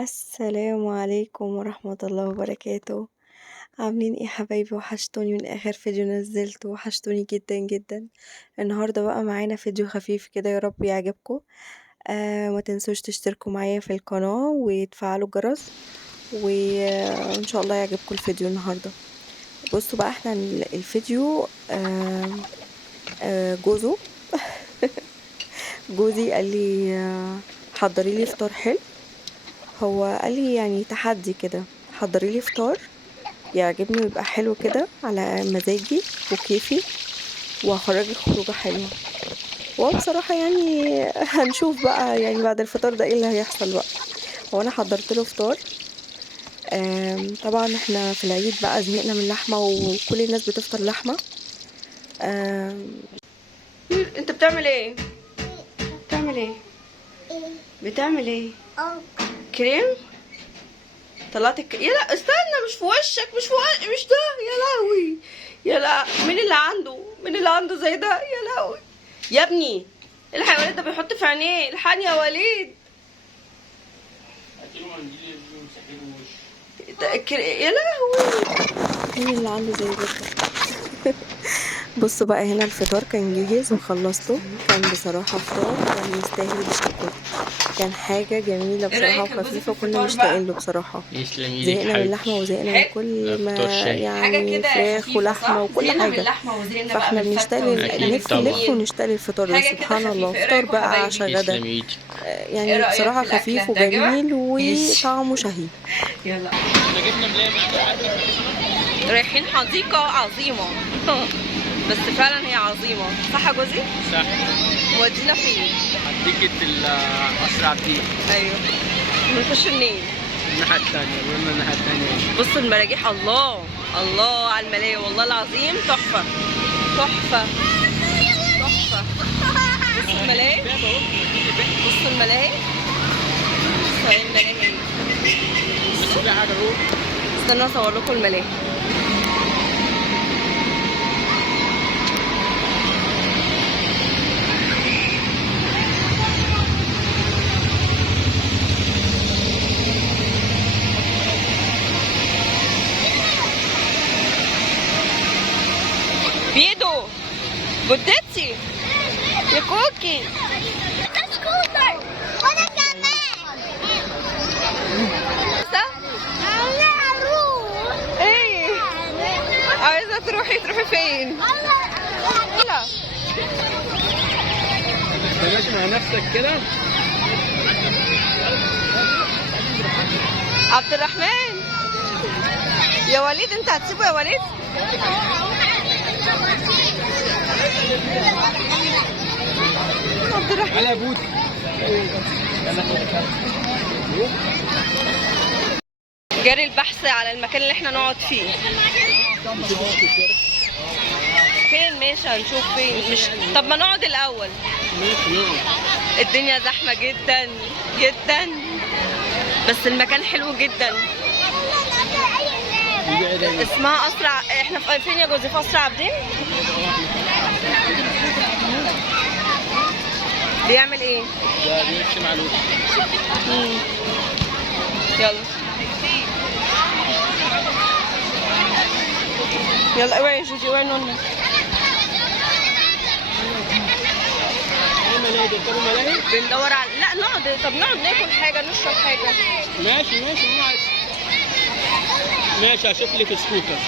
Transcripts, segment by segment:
السلام عليكم ورحمة الله وبركاته. عاملين ايه يا حبايبي؟ وحشتوني من اخر فيديو نزلته، وحشتوني جدا جدا. النهاردة بقى معانا فيديو خفيف كده، يا رب يعجبكم. ما تنسوش تشتركوا معايا في القناة وتفعلوا الجرس، وان شاء الله يعجبكم الفيديو النهاردة. بصوا بقى، احنا الفيديو جوزو جوزي قال لي حضري لي فطار حلو. هو قال لي يعني تحدي كده، حضري لي فطار يعجبني ويبقى حلو كده على مزاجي وكيفي، وهخرجك خروجة حلوة. وبصراحة يعني هنشوف بقى يعني بعد الفطار ده ايه اللي هيحصل بقى. وانا حضرت له فطار. طبعا احنا في العيد بقى زهقنا من اللحمة، وكل الناس بتفطر لحمة. انت بتعمل ايه؟ بتعمل ايه؟ بتعمل ايه؟ كريم؟ طلعت يا لا استنى، مش في وشك، مش ده. يا لهوي، يا لا، مين اللي عنده زي ده؟ يا لهوي يا ابني، ايه الحيوانات ده بيحط في عينيه؟ الحقني يا وليد. يا لهوي، مين اللي عنده زي ده؟ بصوا بقى، هنا الفطار كان جاهز وخلصته. كان بصراحة فطار كان يستاهل بالشكل. كان حاجة جميلة بصراحة وخفيفة، وكنا مشتاقين له بصراحة. يسلم ايدك زهقنا من حبيبتي. اللحمة وزهقنا من كل فطار ما شاي حاجة يعني كده فراخ خفيفة، ولحمة صح؟ وكل زهقنا من حاجة. اللحمة وزهقنا بقى من فاحنا بنشتاق الفتة أكيد نلف نلف طبعا. ونشتاق الفطار ده. حاجة كده سبحان الله، خفيفة. ايه فطار رأيكم يا بقى حبايبي؟ عشاء غدا. يسلم ايدك. ايه يعني رأيك بصراحة في الأكلة؟ خفيف تعجبك؟ وجميل ماشي. وطعمه شهي. يلا. احنا جبنا رايحين حديقة عظيمة. بس فعلا هي عظيمة، صح يا جوزي؟ صح. مودينا فين؟ حديقة الأسرع دي ايوه. نخش منين؟ الناحية التانية، قلنا الناحية التانية. بصوا المراجيح، الله الله على الملاهي، والله العظيم تحفة تحفة تحفة. بصوا الملاهي، بصوا الملاهي، بصوا ايه الملاهي. بس في حاجة روح. استنوا اصور لكم الملاهي. بيدو، جدتي يا كوكي. سكوتر وانا كمان عايزة اروح. ايه عايزه تروحي فين؟ لا ماشي مع نفسك كده. عبد الرحمن، يا وليد انت هتسيبه يا وليد؟ عبد الرحمن على بوت. جاري البحث على المكان اللي احنا نقعد فيه. فين؟ ماشي هنشوف فين. مش طب ما نقعد الاول. الدنيا زحمه جدا جدا، بس المكان حلو جدا. اسمها اسرع. احنا في فين يا جوزي؟ في اسرع عابدين. بيعمل ايه؟ ده بيمشي مع الوش. يلا يلا، اوعي يا جوجي، اوعي نونا. ايه ملاهي؟ تركبوا ملاهي؟ بندور على، لا نقعد. طب نقعد ناكل حاجه، نشرب حاجه. ماشي ماشي ماشي. هشوف لك سكوتر.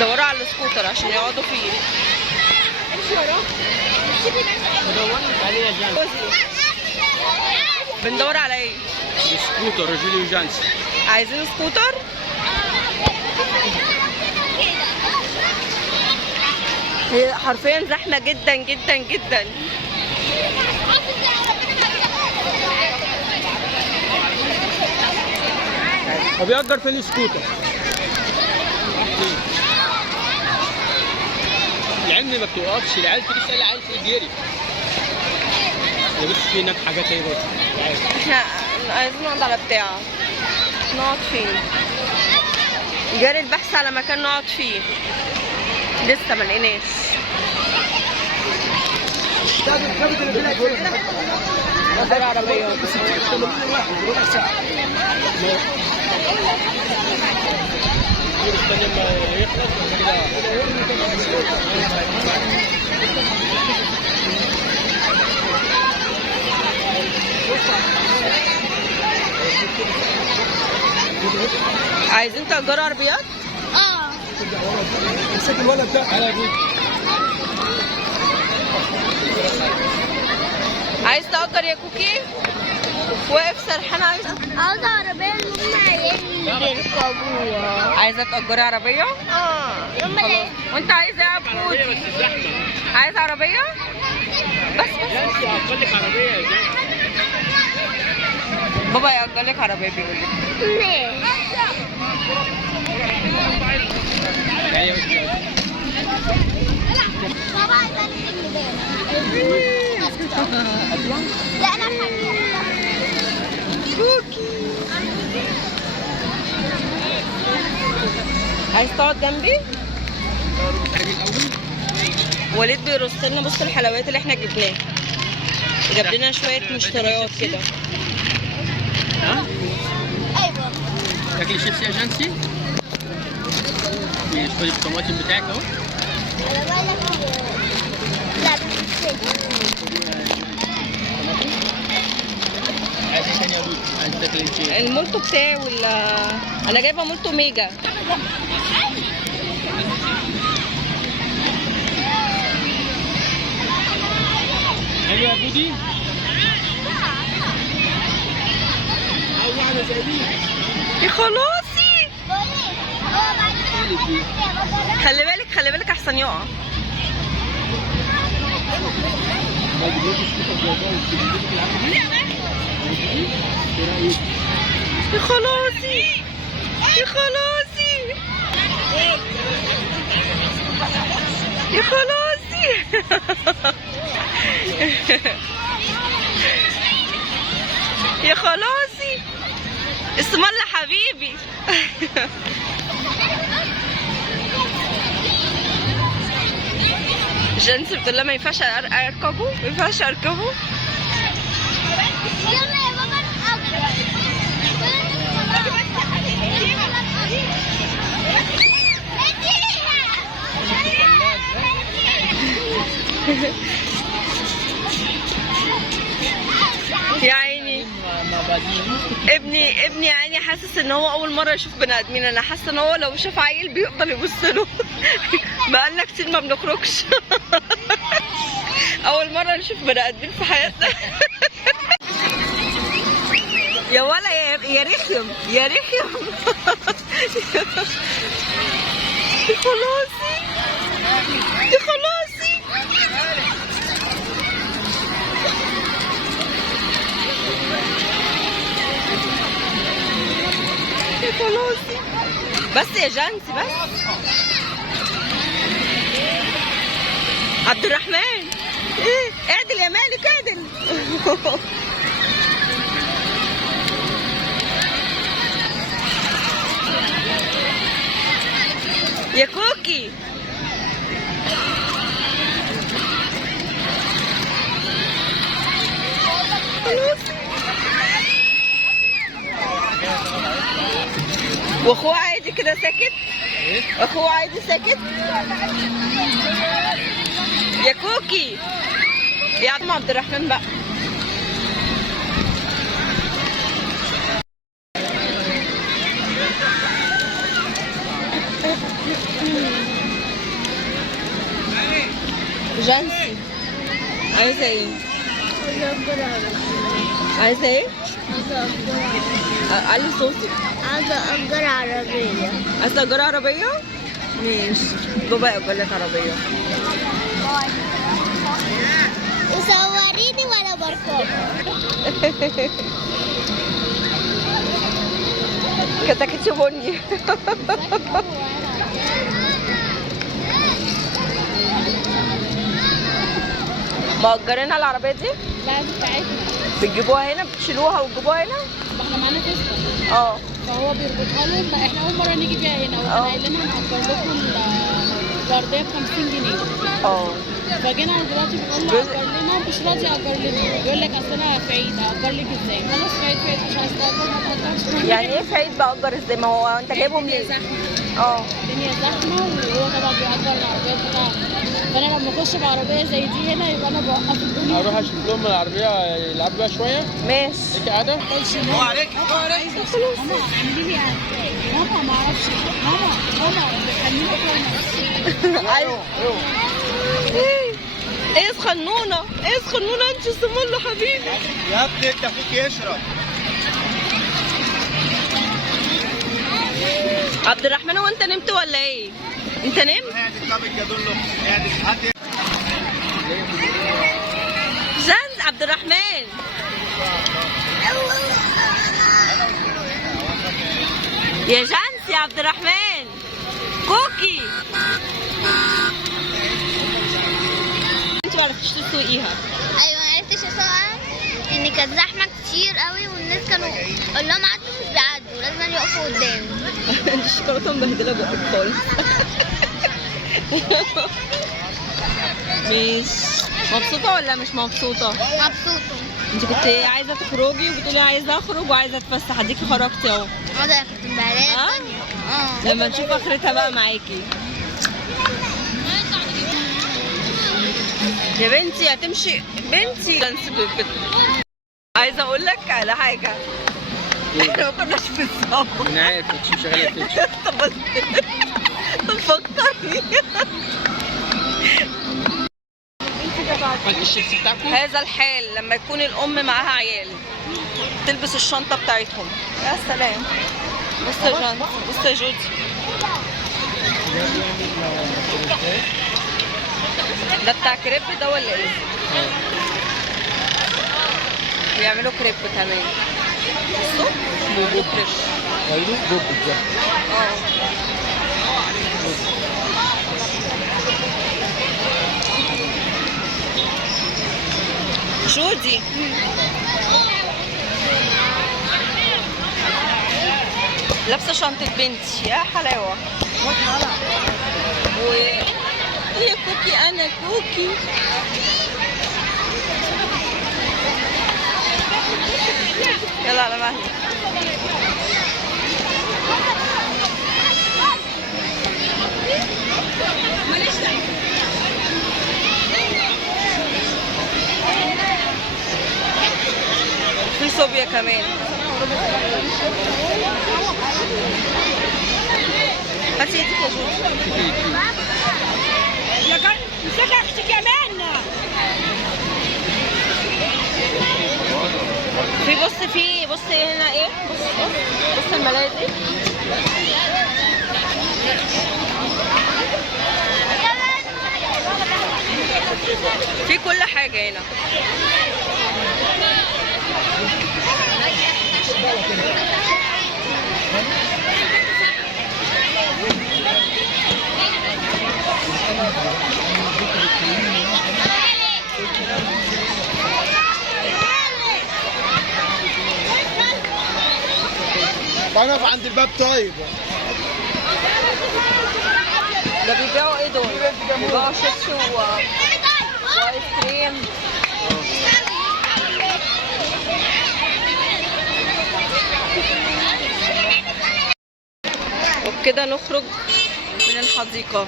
دوروا على السكوتر عشان يقعدوا فيه. امشي وراه. دورت عليه يا جان. بندور على ايه؟ سكوتر جوليو جانس. عايزين سكوتر. هي حرفيا زحمه جدا جدا جدا. طب يأجر فين السكوتر؟ العلم ما بتوقفش، العيال تيجي تسأل العيال في الجري. بص في هناك حاجات ايه برضه. احنا عايزين نقعد على بتاع. نقعد فين؟ جاري البحث على مكان نقعد فيه، لسه ما لقيناش. أجر عربيات. عايزين تأجروا عربيات؟ اه عايز تأجر يا كوكي؟ واقف سرحان عايز. عاوزة عربية اللي هم عيالي بيركبوها. عايزة تأجري عربية؟ هم اللي وانت عايزة ايه يا عبود؟ عايز عربية؟ بس هأجر لك عربية يا جماعة. بابا يأجر لك عربية بيقول لك. ليه؟ بابا عايزة لا انا كوكي عايز تقعد جنبي؟ وليد بيرص لنا. بصوا الحلويات اللي احنا جبناها. جاب لنا شوية مشتريات كده. ايوه تاكلي شيبسي يا جانسي؟ خدي الطماطم بتاعك اهو. على بالك لا بتنسى. عايز ايه تاني يا ابوي؟ عايز تاكلي انت ايه؟ المولتو بتاعي ولا انا جايبه مولتو ميجا. حلو يا بودي؟ عاوز واحدة زي دي؟ يا خلاصي خلي بالك خلي بالك احسن يقع. يا خلاصي يا خلاصي يا خلاصي يا خلاصي اسم الله حبيبي. جنس بتقول لها ما ينفعش اركبه ما ينفعش اركبه. يلا يا بابا يا عيني ابني يعني حاسس ان هو اول مره يشوف بني ادمين. انا حاسه ان هو لو شاف عيل بيفضل يبص له. بقالنا كتير ما بنخرجش. اول مره نشوف بني ادمين في حياتنا. يا ولا يا رخم يا رخم. يا خلاصي يا خلاصي يا خلاصي. بس يا جانسي بس. عبد الرحمن ايه اعدل يا مالك اعدل. يا كوكي واخوه عادي كده ساكت. اخوه عادي ساكت. يا كوكي يا عم عبد الرحمن بقى. جانسي عايزه ايه؟ عايزه ايه؟ علي صوتك. عايزة أجر عربية. عايزه تأجري عربيه؟ ماشي بابا يأجر لك عربيه. وصوريني وأنا بركب. كتاكيتش بني. مأجرينها العربيه دي؟ لا بتاعتنا. بتجيبوها هنا بتشيلوها وتجيبوها هنا؟ ما احنا معانا فيسبوك اه فهو بيربطها لهم. لا احنا اول مره نيجي بيها هنا وكان قايل لنا هنأجر لكم الورديه ب 50 جنيه. اه فجينا دلوقتي بنقول له اجر لنا، مش راضي اجر لنا، يقول لك اصل انا في عيد اجر لك ازاي؟ خلاص في عيد مش عايز تاجر ما تاجرش. يعني ايه في عيد بأجر ازاي؟ ما هو انت جايبهم الدنيا ليه؟ زحمه، الدنيا زحمه وهو طبعا بيأجر العربيات بتاعته، فانا لما اخش بعربيه زي دي هنا يبقى انا بوقف الدنيا. اروح اشوف لهم العربيه يلعبوا بيها شويه. ماشي. ليك قاعده؟ هو عليك ماما اعملي لي ماما ما اعرفش ماما خلينا ايوه ايه صغنونه، ايه صغنونه انت سمول له حبيبي. يا ابني انت اخوك يشرب. عبد الرحمن هو انت نمت ولا ايه؟ انت نمت؟ جانز عبد الرحمن يا جانس يا عبد الرحمن كوكي انت ما عرفتيش تسوقيها. ايوه ما عرفتش اسوقها ان كانت زحمه كتير قوي والناس كانوا اقول لهم عدوا مش بيعدوا، لازم يقفوا قدام. انت الشوكولاته مبهدله بقك خالص. مش مبسوطه ولا مش مبسوطه؟ مبسوطه. انت كنت عايزه تخرجي وبتقولي عايزه اخرج وعايزه اتفسح، اديكي خرجتي اهو. ده كنت مبهدله ها؟ الدنيا. لما نشوف اخرتها بقى معاكي. يا بنتي هتمشي بنتي. عايزه اقول لك على حاجه. احنا ما كناش بنصور. انا عارف انت شغاله فين. طب فكرني. الشيبسي بتاعكم؟ هذا الحال لما يكون الام معاها عيال تلبس الشنطه بتاعتهم. يا سلام. بص يا جان، بص يا جودي. ده بتاع كريب ده ولا ايه؟ بيعملوا كريب كمان. بصوا بيعملوا كريب. ايوه بوب ده. جودي لابسه شنطه بنتي يا حلاوه. يا كوكي انا كوكي. يلا على مهلك. في صوبيا كمان. هاتي ايدك يا جودي. يا جان امسكي اختك كمان. بص هنا ايه؟ بص الملاية دي. في كل حاجة هنا. واقف عند الباب طيب. ده بيبيعوا ايه دول؟ بيبيعوا شيبسي وايس كريم. وبكده نخرج من الحديقة.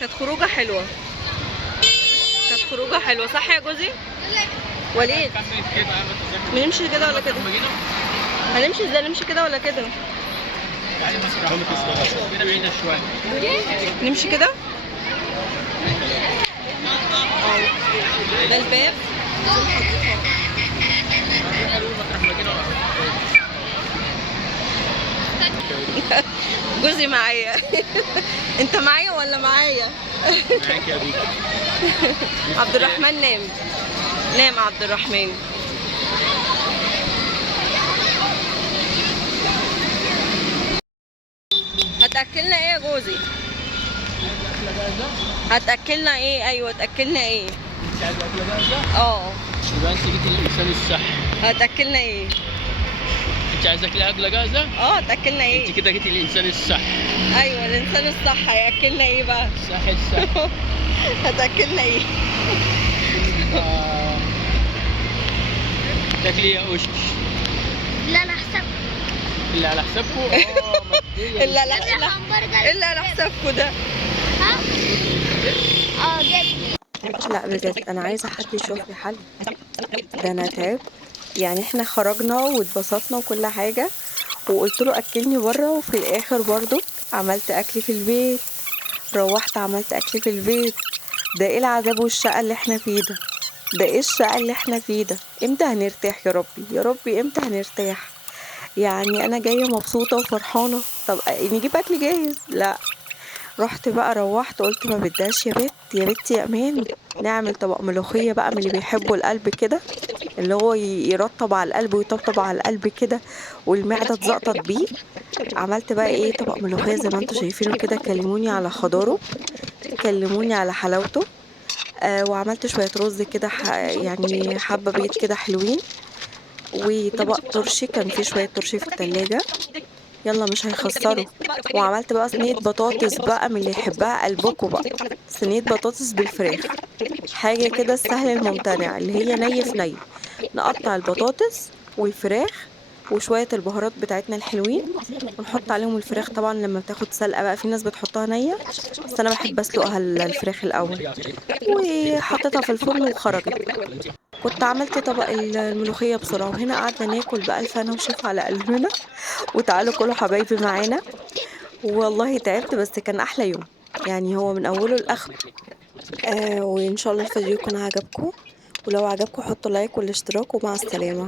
كانت خروجة حلوة. صح يا جوزي؟ وليد بنمشي كده ولا كده؟ هنمشي ازاي؟ نمشي كده ولا كده؟ كده بعيدة شوية. نمشي كده؟ ده الباب. جوزي معايا. انت معايا ولا معايا؟ معاك يا بيك. عبد الرحمن نام عبد الرحمن. هتأكلنا ايه يا جوزي؟ هتأكلنا ايه؟ ايوه تأكلنا ايه؟ انت عايزة أكلة جاهزة؟ اه يبقى انت جيتي للإنسان الصح. هتأكلنا ايه؟ انت انت عايزه تاكلي اكله جاهزه؟ تاكلنا ايه؟ انت كده جيتي الانسان الصح. ايوه الانسان الصح هياكلنا ايه بقى؟ الصح. هتاكلنا ايه؟ تاكلي ايه يا اوشش؟ لا على حساب. اللي على حسابكم. الا على همبرجر. الا على حسابكم ده. ها؟ جبنة. لا بجد انا عايزه حد يشوف لي حل، ده انا تعبت. يعني احنا خرجنا واتبسطنا وكل حاجه، وقلت له اكلني بره، وفي الاخر برضو عملت اكل في البيت. روحت عملت اكل في البيت. ده ايه العذاب والشقه اللي احنا فيه ده؟ ده ايه الشقه اللي احنا فيه ده؟ امتى هنرتاح يا ربي يا ربي امتى هنرتاح؟ يعني انا جايه مبسوطه وفرحانه، طب نجيب اكل جاهز؟ لا. رحت بقى روحت قلت ما بداش يا بت يا بت يا امان، نعمل طبق ملوخيه بقى من اللي بيحبوا القلب كده، اللي هو يرطب على القلب ويطبطب على القلب كده والمعده تزقطط بيه. عملت بقى ايه طبق ملوخيه زي ما انتم شايفينه كده، كلموني على خضاره، كلموني على حلاوته. وعملت شويه رز كده يعني حبه بيض كده حلوين، وطبق ترشي، كان فيه شويه ترشي في التلاجة، يلا مش هيخسروا. وعملت بقى صينية بطاطس بقى من اللي يحبها قلبكم بقى، صينية بطاطس بالفراخ، حاجة كده السهل الممتنع اللي هي ني في ني. نقطع البطاطس والفراخ وشوية البهارات بتاعتنا الحلوين، ونحط عليهم الفراخ. طبعا لما بتاخد سلقة بقى، في ناس بتحطها نية بس انا بحب اسلقها الفراخ الاول، وحطيتها في الفرن وخرجت. كنت عملت طبق الملوخية بسرعة، وهنا قعدنا ناكل بقى ألف هنا وشوف على قلبنا. وتعالوا كلوا حبايبي معانا. والله تعبت بس كان أحلى يوم، يعني هو من أوله لآخره. وإن شاء الله الفيديو يكون عجبكم، ولو عجبكم حطوا لايك والاشتراك، ومع السلامة.